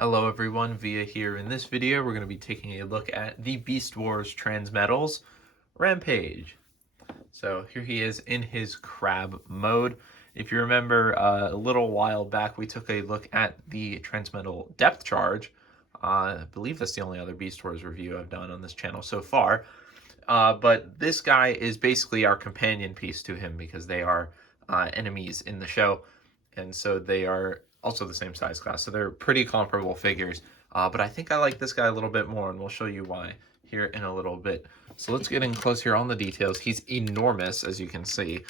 Hello everyone, Via here. In this video, we're going to be taking a look at the Beast Wars Transmetals Rampage. So here he is in his crab mode. If you remember, a little while back, we took a look at the Transmetal Depth Charge. I believe that's the only other Beast Wars review I've done on this channel so far. But this guy is basically our companion piece to him because they are enemies in the show. And so they are also the same size class. So they're pretty comparable figures. But I think I like this guy a little bit more, and we'll show you why here in a little bit. So let's get in close here on the details. He's enormous, as you can see.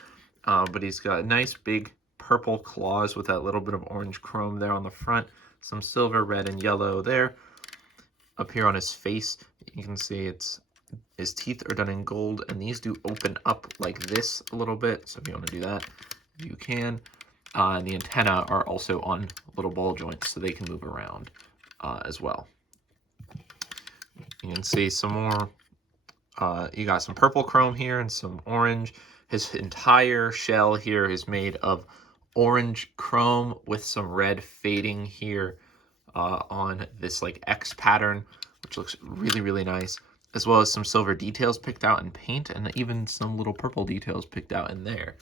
But he's got nice big purple claws with that little bit of orange chrome there on the front. Some silver, red, and yellow there. Up here on his face, you can see his teeth are done in gold, and these do open up like this a little bit. So if you want to do that, you can. And the antennae are also on little ball joints, so they can move around as well. You can see some more. You got some purple chrome here and some orange. His entire shell here is made of orange chrome with some red fading here on this like X pattern, which looks really, really nice, as well as some silver details picked out in paint and even some little purple details picked out in there.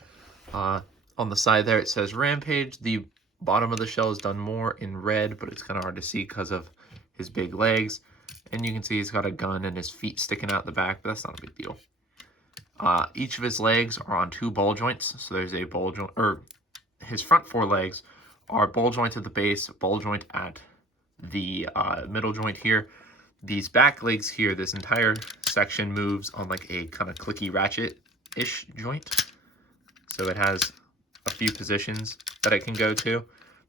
On the side there, it says Rampage. The bottom of the shell is done more in red, but it's kind of hard to see because of his big legs. And you can see he's got a gun and his feet sticking out the back, but that's not a big deal. Each of his legs are on two ball joints. So there's a ball joint, or his front four legs are ball joint at the base, ball joint at the middle joint here. These back legs here, this entire section moves on like a kind of clicky ratchet-ish joint. So it has a few positions that it can go to.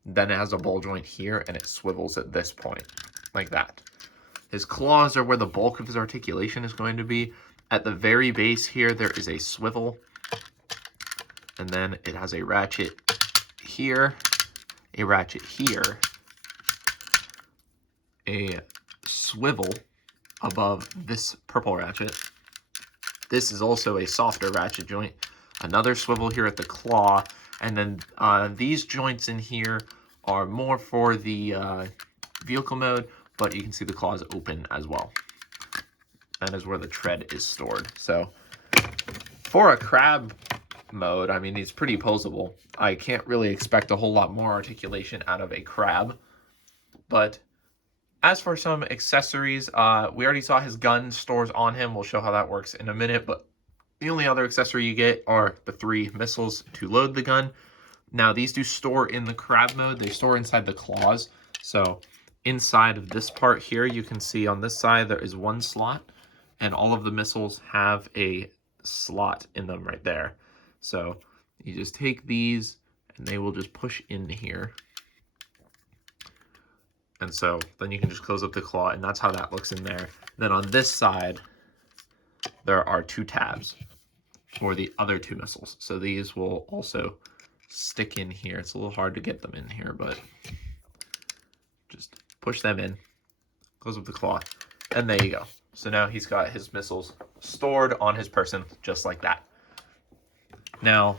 Then it has a ball joint here, and it swivels at this point, like that. His claws are where the bulk of his articulation is going to be. At the very base here, there is a swivel. And then it has a ratchet here, a ratchet here, a swivel above this purple ratchet. This is also a softer ratchet joint. Another swivel here at the claw, and then these joints in here are more for the vehicle mode, but you can see the claws open as well. That is where the tread is stored. So for a crab mode, I mean, he's pretty posable. I can't really expect a whole lot more articulation out of a crab. But as for some accessories, we already saw his gun stores on him. We'll show how that works in a minute, but the only other accessory you get are the 3 missiles to load the gun. Now, these do store in the crab mode. They store inside the claws. So inside of this part here, you can see on this side, there is 1 slot, and all of the missiles have a slot in them right there. So you just take these, and they will just push in here. And so then you can just close up the claw, and that's how that looks in there. Then on this side, there are 2 tabs for the other 2 missiles. So these will also stick in here. It's a little hard to get them in here, but just push them in, close up the claw, and there you go. So now he's got his missiles stored on his person just like that. Now,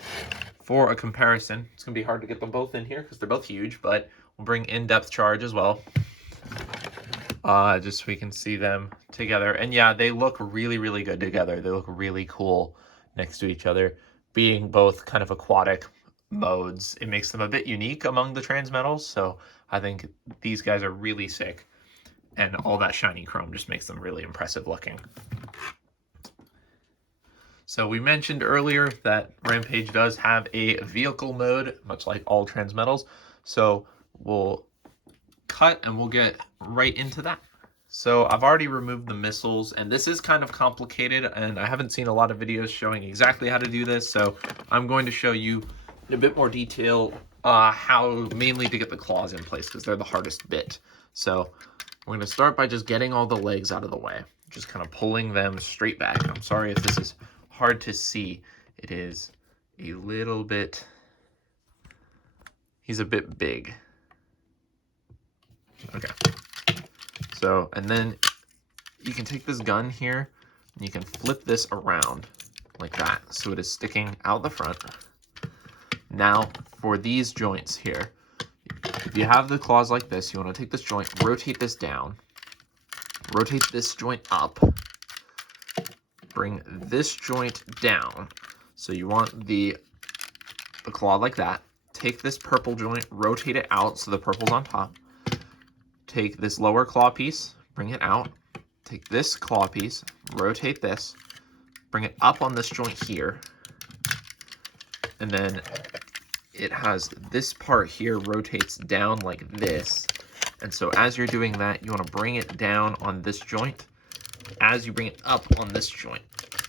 for a comparison, it's going to be hard to get them both in here because they're both huge, but we'll bring in-depth charge as well. Just so we can see them together. And yeah, they look really, really good together. They look really cool next to each other. Being both kind of aquatic modes, it makes them a bit unique among the Transmetals. So I think these guys are really sick. And all that shiny chrome just makes them really impressive looking. So we mentioned earlier that Rampage does have a vehicle mode, much like all Transmetals. So we'll cut and we'll get right into that. So I've already removed the missiles, and this is kind of complicated, and I haven't seen a lot of videos showing exactly how to do this, so I'm going to show you in a bit more detail how mainly to get the claws in place, because they're the hardest bit. So we're going to start by just getting all the legs out of the way, just kind of pulling them straight back. I'm sorry if this is hard to see. It is a little bit, he's a bit big. Okay. So, and then you can take this gun here and you can flip this around like that. So it is sticking out the front. Now for these joints here, If you have the claws like this, you want to take this joint, rotate this down, rotate this joint up, bring this joint down. So you want the claw like that. Take this purple joint, rotate it out so the purple's on top. Take this lower claw piece, bring it out. Take this claw piece, rotate this, bring it up on this joint here. And then it has this part here rotates down like this. And so as you're doing that, you want to bring it down on this joint as you bring it up on this joint.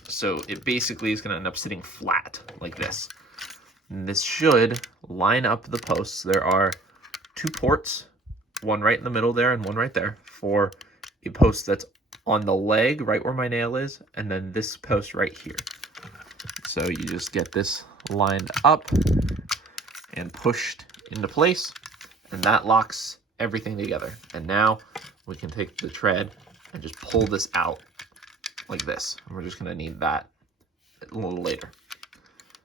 So it basically is going to end up sitting flat like this. And this should line up the posts. There are 2 ports, one right in the middle there and one right there, for a post that's on the leg right where my nail is, and then this post right here. So you just get this lined up and pushed into place, and that locks everything together. And now we can take the tread and just pull this out like this. And we're just going to need that a little later.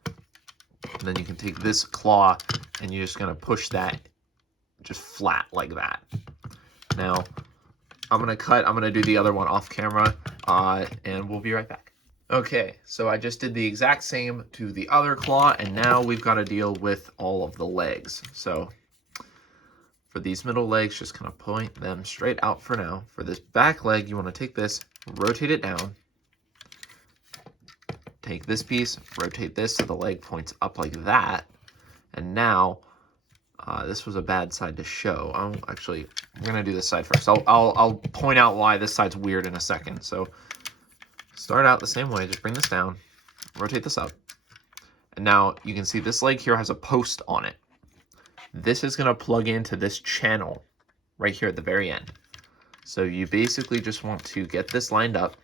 And then you can take this claw and you're just going to push that just flat like that. Now I'm going to do the other one off camera, and we'll be right back. Okay, so I just did the exact same to the other claw, and now we've got to deal with all of the legs. So for these middle legs, just kind of point them straight out for now. For this back leg, you want to take this, rotate it down, take this piece, rotate this so the leg points up like that. And now, this was a bad side to show. I'm going to do this side first. I'll point out why this side's weird in a second. So start out the same way. Just bring this down, rotate this up. And now you can see this leg here has a post on it. This is going to plug into this channel right here at the very end. So you basically just want to get this lined up,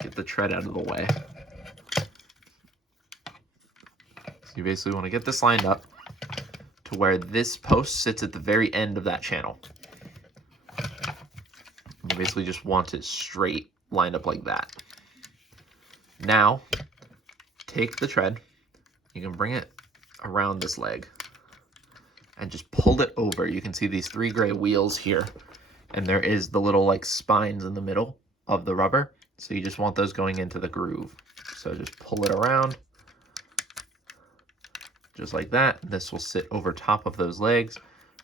get the tread out of the way. So you basically want to get this lined up to where this post sits at the very end of that channel. You basically just want it straight, lined up like that. Now, take the tread, you can bring it around this leg and just pull it over. You can see these 3 gray wheels here, and there is the little like spines in the middle of the rubber. So you just want those going into the groove. So just pull it around just like that. This will sit over top of those legs,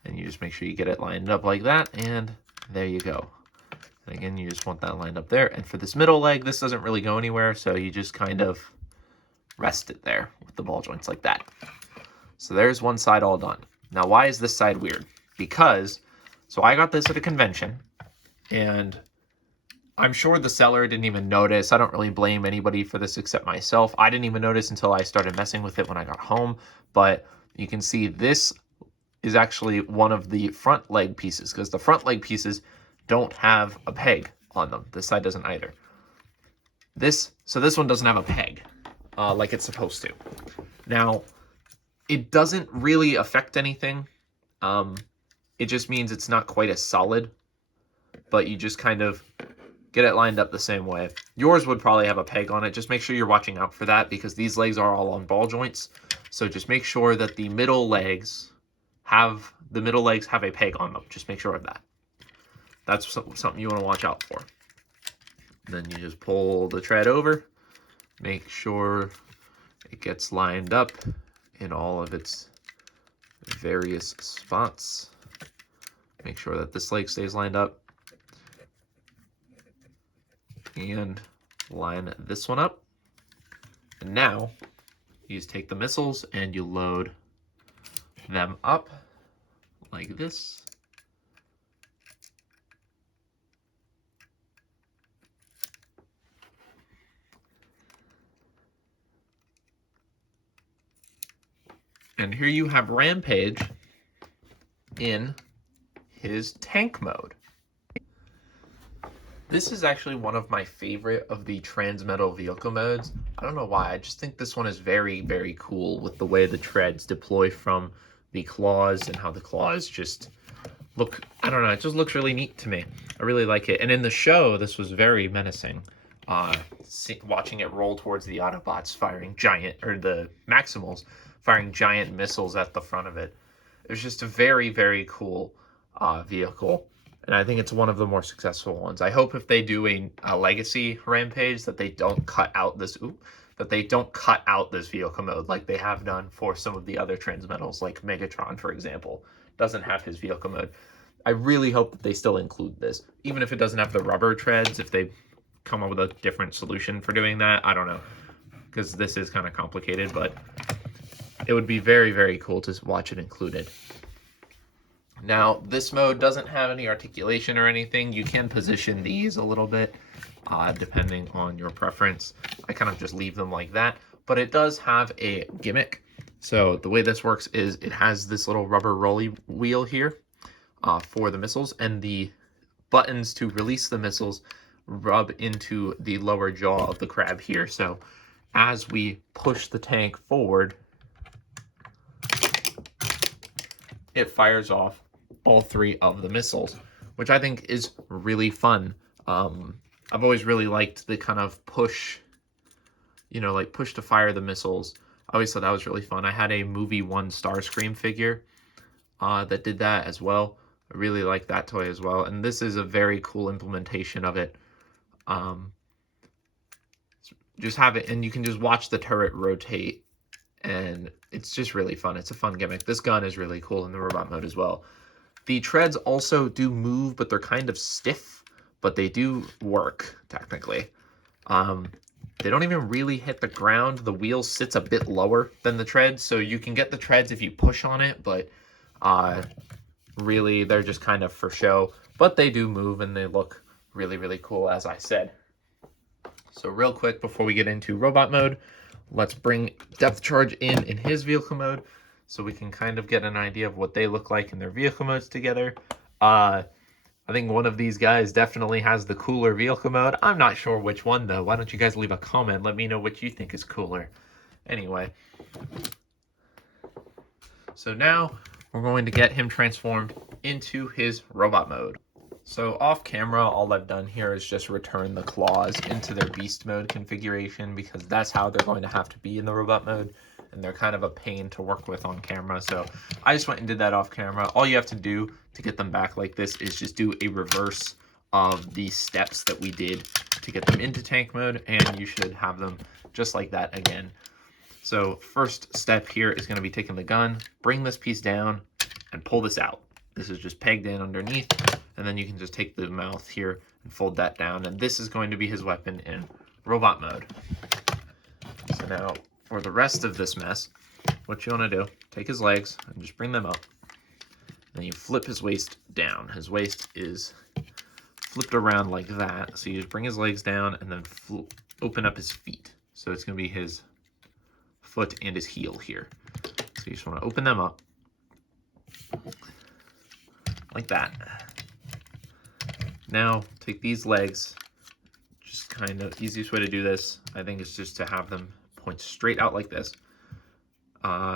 and you just make sure you get it lined up like that, and there you go. And again, you just want that lined up there. And for this middle leg, this doesn't really go anywhere, so you just kind of rest it there with the ball joints like that. So there's one side all done. Now, why is this side weird? Because, so I got this at a convention, and I'm sure the seller didn't even notice. I don't really blame anybody for this except myself. I didn't even notice until I started messing with it when I got home. But you can see this is actually one of the front leg pieces, because the front leg pieces don't have a peg on them. This side doesn't either. So this one doesn't have a peg like it's supposed to. Now, it doesn't really affect anything. It just means it's not quite as solid, but you just kind of get it lined up the same way. Yours would probably have a peg on it. Just make sure you're watching out for that, because these legs are all on ball joints. So just make sure that the middle legs have a peg on them. Just make sure of that. That's something you want to watch out for. And then you just pull the tread over, make sure it gets lined up in all of its various spots. Make sure that this leg stays lined up. And line this one up. And now you just take the missiles and you load them up like this. And here you have Rampage in his tank mode. This is actually one of my favorite of the Transmetal vehicle modes. I don't know why, I just think this one is very, very cool with the way the treads deploy from the claws and how the claws just look, I don't know, it just looks really neat to me. I really like it. And in the show, this was very menacing. Watching it roll towards the Autobots firing the Maximals firing giant missiles at the front of it. There's just a very, very cool vehicle. And I think it's one of the more successful ones. I hope if they do a legacy Rampage that they don't cut out this vehicle mode like they have done for some of the other Transmetals, like Megatron, for example, doesn't have his vehicle mode. I really hope that they still include this, even if it doesn't have the rubber treads. If they come up with a different solution for doing that, I don't know, because this is kind of complicated, but it would be very, very cool to watch it included. Now, this mode doesn't have any articulation or anything. You can position these a little bit, depending on your preference. I kind of just leave them like that, but it does have a gimmick. So the way this works is it has this little rubber rolly wheel here for the missiles, and the buttons to release the missiles rub into the lower jaw of the crab here. So as we push the tank forward, it fires off all 3 of the missiles, which I think is really fun. I've always really liked the kind of push, like push to fire the missiles. I always thought that was really fun. I had a Movie 1 Starscream figure that did that as well. I really like that toy as well, and this is a very cool implementation of it. Just have it, and you can just watch the turret rotate, and it's just really fun. It's a fun gimmick. This gun is really cool in the robot mode as well. The treads also do move, but they're kind of stiff, but they do work, technically. They don't even really hit the ground. The wheel sits a bit lower than the treads, so you can get the treads if you push on it, but really they're just kind of for show. But they do move, and they look really, really cool, as I said. So real quick, before we get into robot mode, let's bring Depth Charge in his vehicle mode, so we can kind of get an idea of what they look like in their vehicle modes together. I think one of these guys definitely has the cooler vehicle mode. I'm not sure which one, though. Why don't you guys leave a comment? Let me know which you think is cooler. Anyway. So now we're going to get him transformed into his robot mode. So off camera, all I've done here is just return the claws into their beast mode configuration, because that's how they're going to have to be in the robot mode, and they're kind of a pain to work with on camera. So I just went and did that off camera. All you have to do to get them back like this is just do a reverse of the steps that we did to get them into tank mode, and you should have them just like that again. So first step here is going to be taking the gun, bring this piece down, and pull this out. This is just pegged in underneath, and then you can just take the mouth here and fold that down, and this is going to be his weapon in robot mode. So now for the rest of this mess, what you want to do, take his legs and just bring them up. Then you flip his waist down. His waist is flipped around like that. So you just bring his legs down and then open up his feet. So it's going to be his foot and his heel here. So you just want to open them up like that. Now take these legs, just kind of easiest way to do this, I think, is just to have them point straight out like this.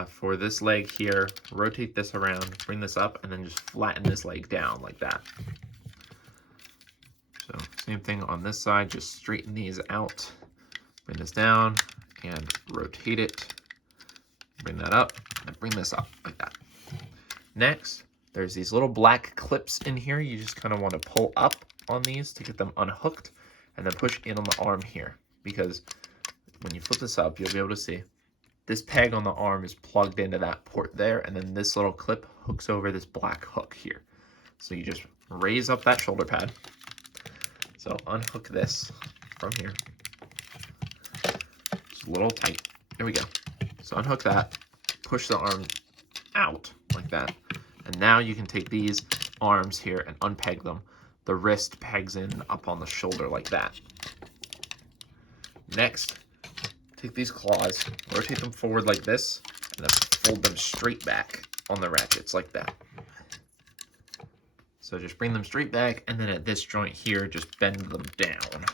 For this leg here, rotate this around, bring this up, and then just flatten this leg down like that. So same thing on this side, just straighten these out, bring this down, and rotate it, bring that up, and bring this up like that. Next, there's these little black clips in here. You just kind of want to pull up on these to get them unhooked, and then push in on the arm here, because when you flip this up, you'll be able to see this peg on the arm is plugged into that port there, and then this little clip hooks over this black hook here. So you just raise up that shoulder pad. So unhook this from here. It's a little tight. There we go. So unhook that, push the arm out like that. And now you can take these arms here and unpeg them. The wrist pegs in up on the shoulder like that. Next, take these claws, rotate them forward like this, and then fold them straight back on the ratchets like that. So just bring them straight back, and then at this joint here, just bend them down.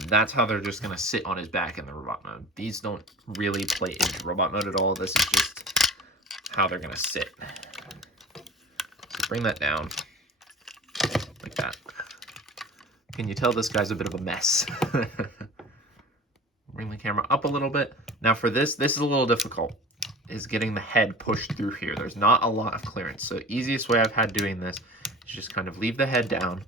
And that's how they're just going to sit on his back in the robot mode. These don't really play into robot mode at all. This is just how they're going to sit. So bring that down like that. Can you tell this guy's a bit of a mess? Bring the camera up a little bit. Now for this is a little difficult. is getting the head pushed through here. There's not a lot of clearance. So easiest way I've had doing this is just kind of leave the head down,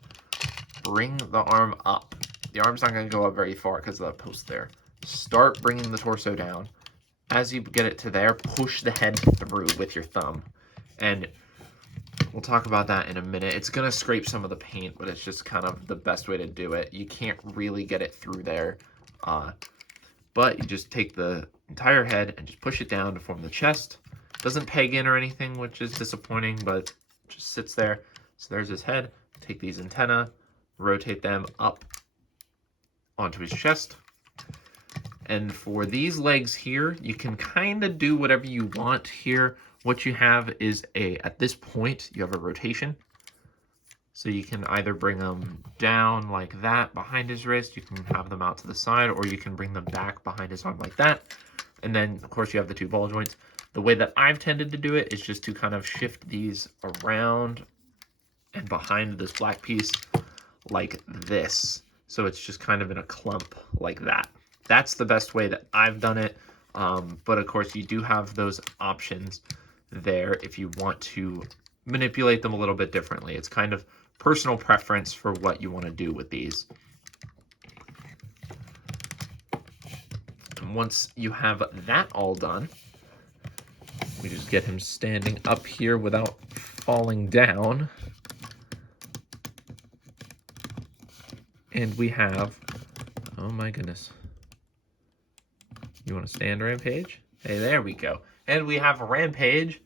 bring the arm up. The arm's not going to go up very far because of that post there. Start bringing the torso down. As you get it to there, push the head through with your thumb. And we'll talk about that in a minute. It's going to scrape some of the paint, but it's just kind of the best way to do it. You can't really get it through there. But you just take the entire head and just push it down to form the chest. Doesn't peg in or anything, which is disappointing, but just sits there. So there's his head. Take these antennae, rotate them up onto his chest. And for these legs here, you can kind of do whatever you want here. What you have is at this point, you have a rotation. So you can either bring them down like that behind his wrist, you can have them out to the side, or you can bring them back behind his arm like that. And then, of course, you have the two ball joints. The way that I've tended to do it is just to kind of shift these around and behind this black piece like this. So it's just kind of in a clump like that. That's the best way that I've done it. But of course, you do have those options there if you want to manipulate them a little bit differently. It's kind of personal preference for what you want to do with these. And once you have that all done, we just get him standing up here without falling down. And we have, oh my goodness. You want to stand, Rampage? Hey, there we go. And we have Rampage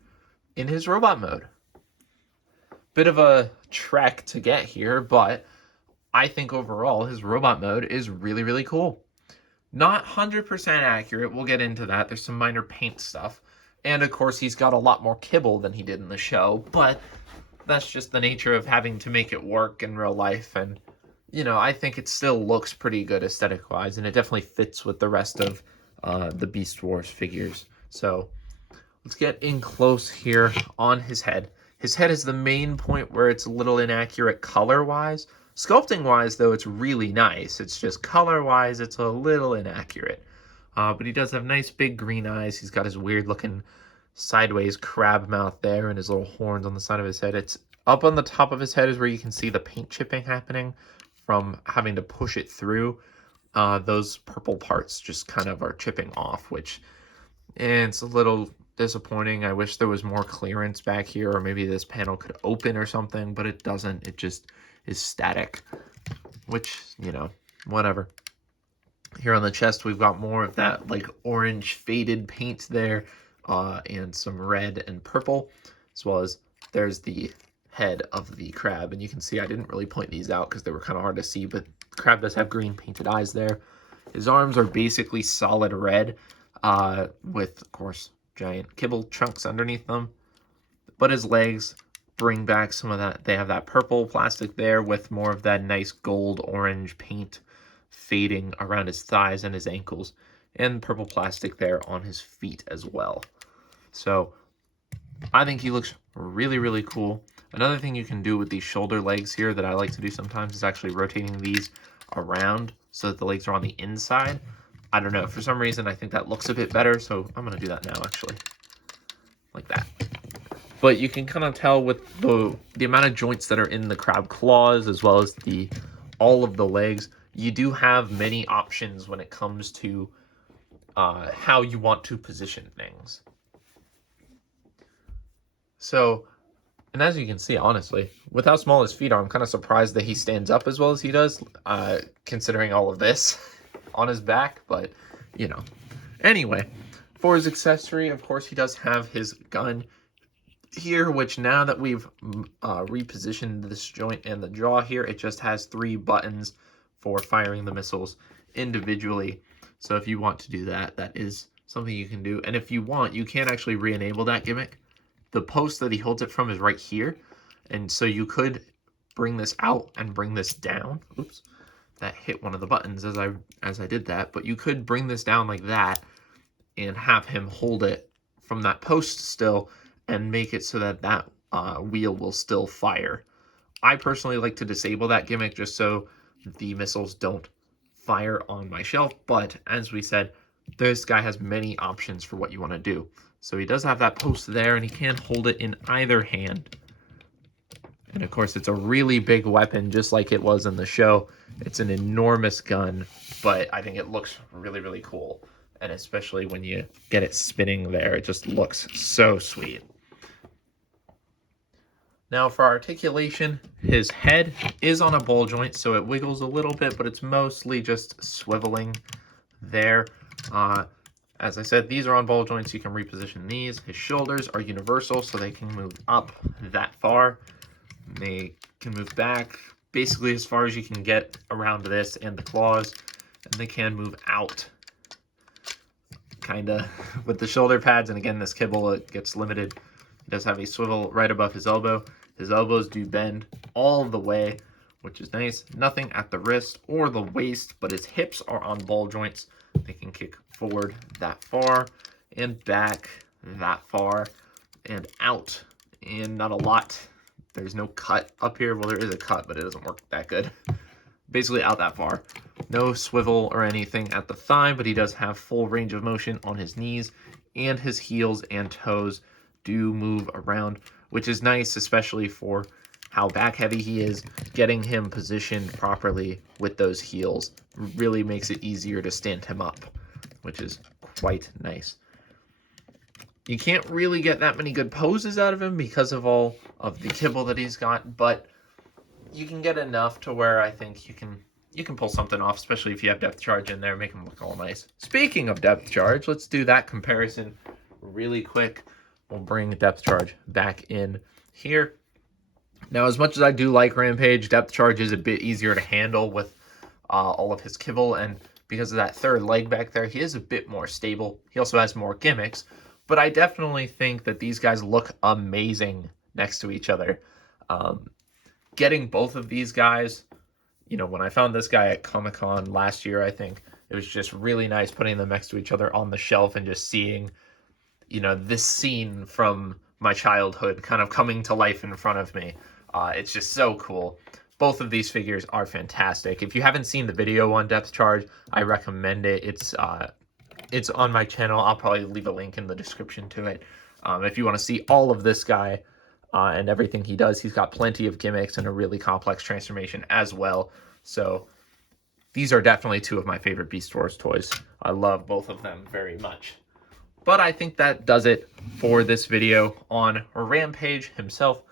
in his robot mode. Bit of a trek to get here, but I think overall his robot mode is really, really cool. Not 100% accurate. We'll get into that. There's some minor paint stuff. And of course, he's got a lot more kibble than he did in the show, but that's just the nature of having to make it work in real life. And, you know, I think it still looks pretty good aesthetic-wise, and it definitely fits with the rest of the Beast Wars figures. So let's get in close here on his head. His head is the main point where it's a little inaccurate color-wise. Sculpting-wise, though, it's really nice. It's just color-wise, it's a little inaccurate. But he does have nice big green eyes. He's got his weird-looking sideways crab mouth there and his little horns on the side of his head. It's up on the top of his head is where you can see the paint chipping happening from having to push it through. Those purple parts just kind of are chipping off, which it's a little disappointing. I wish there was more clearance back here, or maybe this panel could open or something, but it doesn't. It just is static, which, you know, whatever. Here on the chest, we've got more of that like orange faded paint there, and some red and purple, as well as there's the head of the crab. And you can see I didn't really point these out because they were kind of hard to see, but the crab does have green painted eyes there. His arms are basically solid red, with, of course, giant kibble chunks underneath them. But his legs bring back some of that. They have that purple plastic there with more of that nice gold orange paint fading around his thighs and his ankles, and purple plastic there on his feet as well. So I think he looks really, really cool. Another thing you can do with these shoulder legs here that I like to do sometimes is actually rotating these around so that the legs are on the inside. I don't know, for some reason I think that looks a bit better, so I'm going to do that now actually, like that. But you can kind of tell with the amount of joints that are in the crab claws, as well as all of the legs, you do have many options when it comes to how you want to position things. So, and as you can see, honestly, with how small his feet are, I'm kind of surprised that he stands up as well as he does, considering all of this on his back, but, you know. Anyway, for his accessory, of course, he does have his gun here, which now that we've repositioned this joint and the jaw here, it just has 3 buttons for firing the missiles individually. So if you want to do that, that is something you can do. And if you want, you can actually re-enable that gimmick. The post that he holds it from is right here. And so you could bring this out and bring this down. Oops, that hit one of the buttons as I did that. But you could bring this down like that and have him hold it from that post still and make it so that that wheel will still fire. I personally like to disable that gimmick just so the missiles don't fire on my shelf. But as we said, this guy has many options for what you want to do. So he does have that post there, and he can hold it in either hand. And of course, it's a really big weapon, just like it was in the show. It's an enormous gun, but I think it looks really, really cool. And especially when you get it spinning there, it just looks so sweet. Now for articulation, his head is on a ball joint, so it wiggles a little bit, but it's mostly just swiveling there. As I said, these are on ball joints. You can reposition these. His shoulders are universal, so they can move up that far. They can move back basically as far as you can get around this and the claws, and they can move out kind of with the shoulder pads. And again, this kibble, it gets limited. He does have a swivel right above his elbow. His elbows do bend all the way, which is nice. Nothing at the wrist or the waist, but his hips are on ball joints. They can kick forward that far and back that far and out, and not a lot. There's no cut up here. Well, there is a cut, but it doesn't work that good. Basically out that far. No swivel or anything at the thigh, but he does have full range of motion on his knees, and his heels and toes do move around, which is nice, especially for how back heavy he is. Getting him positioned properly with those heels really makes it easier to stand him up, which is quite nice. You can't really get that many good poses out of him because of all of the kibble that he's got, but you can get enough to where I think you can pull something off, especially if you have depth charge in there, make him look all nice. Speaking of depth charge, let's do that comparison really quick. We'll bring depth charge back in here. Now, as much as I do like Rampage, depth charge is a bit easier to handle with all of his kibble, and because of that third leg back there, he is a bit more stable. He also has more gimmicks, but I definitely think that these guys look amazing next to each other. Getting both of these guys, you know, when I found this guy at Comic-Con last year, I think it was just really nice putting them next to each other on the shelf and just seeing, you know, this scene from my childhood kind of coming to life in front of me. It's just so cool. Both of these figures are fantastic. If you haven't seen the video on depth charge, I recommend it. It's on my channel. I'll probably leave a link in the description to it. If you want to see all of this guy and everything he does, he's got plenty of gimmicks and a really complex transformation as well. So these are definitely two of my favorite Beast Wars toys. I love both of them very much. But I think that does it for this video on Rampage himself.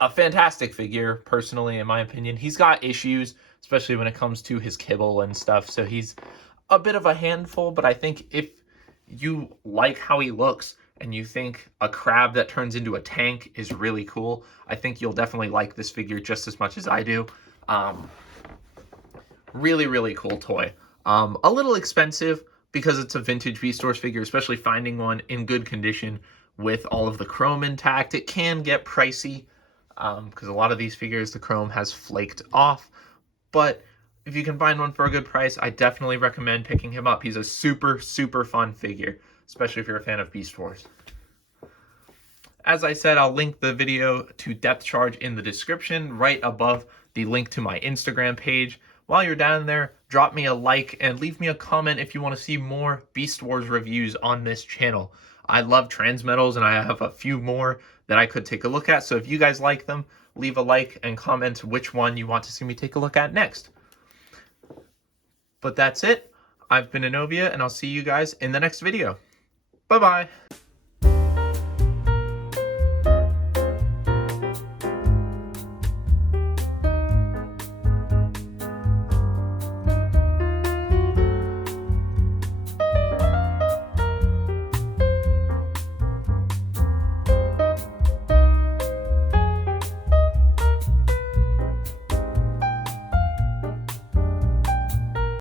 A fantastic figure, personally, in my opinion. He's got issues, especially when it comes to his kibble and stuff. So he's a bit of a handful, but I think if you like how he looks and you think a crab that turns into a tank is really cool, I think you'll definitely like this figure just as much as I do. Really, really cool toy. A little expensive because it's a vintage Beast Wars figure, especially finding one in good condition with all of the chrome intact. It can get pricey because a lot of these figures, the chrome has flaked off. But if you can find one for a good price, I definitely recommend picking him up. He's a super, super fun figure, especially if you're a fan of Beast Wars. As I said, I'll link the video to depth charge in the description, right above the link to my Instagram page. While you're down there, drop me a like and leave me a comment if you want to see more Beast Wars reviews on this channel. I love Transmetals, and I have a few more that I could take a look at. So if you guys like them, leave a like and comment which one you want to see me take a look at next. But that's it. I've been Anovia, and I'll see you guys in the next video. Bye-bye.